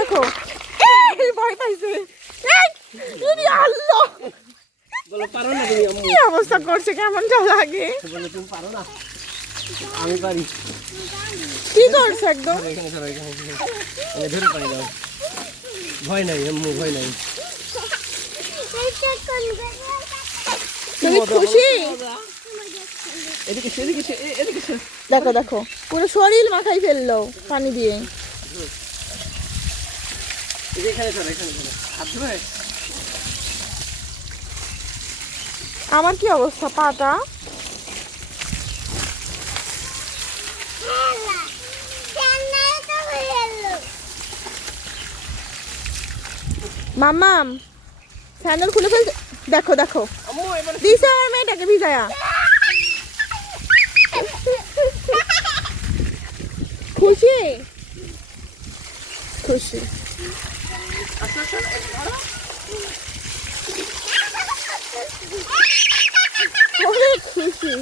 রাখো। এই ভয় পাইছে। এই আল্লাহ, বলো পারো না তুমি আম্মু? কি অবস্থা করছে, কেমনটা লাগে? বলো তুমি পারো না? আমি পারি। কি করছে একদম? এখানে ধরো, এখানে ধরে পারি দাও। ভয় নাই আম্মু, ভয় নাই। তুমি খুশি? এদিকে এদিকে এদিকে। দেখো দেখো, পুরো শরীর মাখাই ফেললো পানি দিয়ে। এখানে ধরো, এখানে ধরো। হাত ধরে আমার কি অবস্থা পাটা? মাম্মাম স্যান্ডেল খুলে ফেলতে। দেখো দেখো, আম্মু এবারে দিছে আমার মেয়েটাকে ভিজায়া। খুশি খুশি আচ্ছা আচ্ছা ধরো। অনেক খুশি।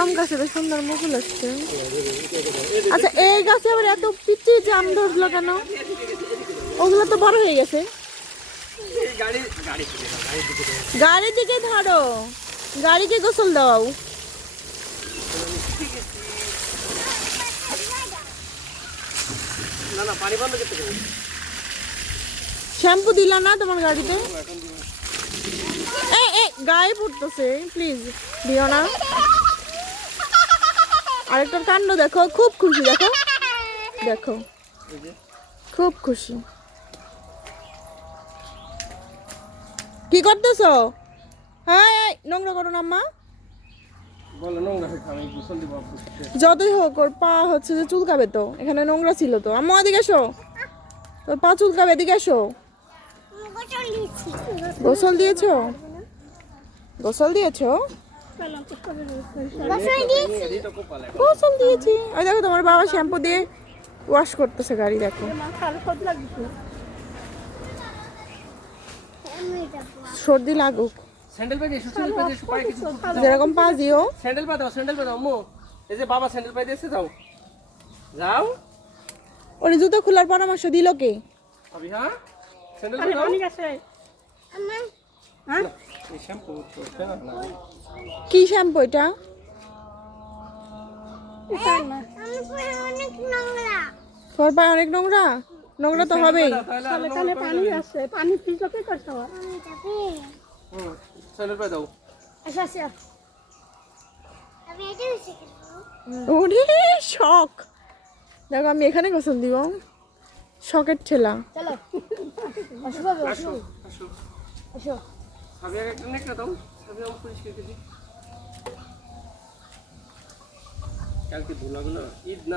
আম গাছে বেশ সুন্দর মুকুল আসছে। আচ্ছা, এই গাছে আবার এত পিচ্ছি যে আম ধরলো কেন? ওগুলো তো বড় হয়ে গেছে। গাড়ির দিকে ধরো, গাড়িকে গোসল দাও। না না, পানি বন্ধ করতে হবে। শ্যাম্পু দিলা না তোমার গাড়িতে? এই গায়ে পড়তেছে, প্লিজ দিও না। আরেকটার কাণ্ড দেখো, খুব খুশি। দেখো দেখো, খুব খুশি। কি করতেছো? হ্যাঁ, নোংরা করো না আম্মা। বলো নোংরা হয়েছে, আমি গোসল দিব। যতই হোক, ওর পা হচ্ছে যে চুলকাবে তো, এখানে নোংরা ছিল তো। আম্মা এদিকে এসো, তোর পা চুলকাবে, এদিকে এসো। গোসল দিয়েছো? গোসল দিয়েছো? গোসল দিয়েছি। ওই দেখো, তোমার বাবা শ্যাম্পু দিয়ে ওয়াশ করতেছে গাড়ি। দেখো, সর্দি লাগুক, স্যান্ডেল পা দিয়ে, স্যান্ডেল পা দিয়ে পায়ে কিছু। যেরকম পা দিও। স্যান্ডেল পা দাও, স্যান্ডেল পা দাও আম্মু। এই যে বাবা স্যান্ডেল পা দিয়েছে, যাও যাও। ওর জুতো খোলার পরামর্শ দিল কে? আবি হ্যাঁ, স্যান্ডেল পা দাও। এই শ্যাম্পু করতে না না। কি শ্যাম্পু এটা? তোর পায়ে অনেক নোংরা। নোংরা তো হবেই। পানি আছে, পানি ফিল্টার করতে হবে। স্যান্ডেল পা দাও। ওরে শখ। দেখো, আমি এখানে গোসল দিব, শখের ঠেলা। আসো আসো। আমি একটা নেকড়ে দাও, আমি আমার পরিষ্কার করে দিই। কালকে ধুলাগুলো ঈদ না।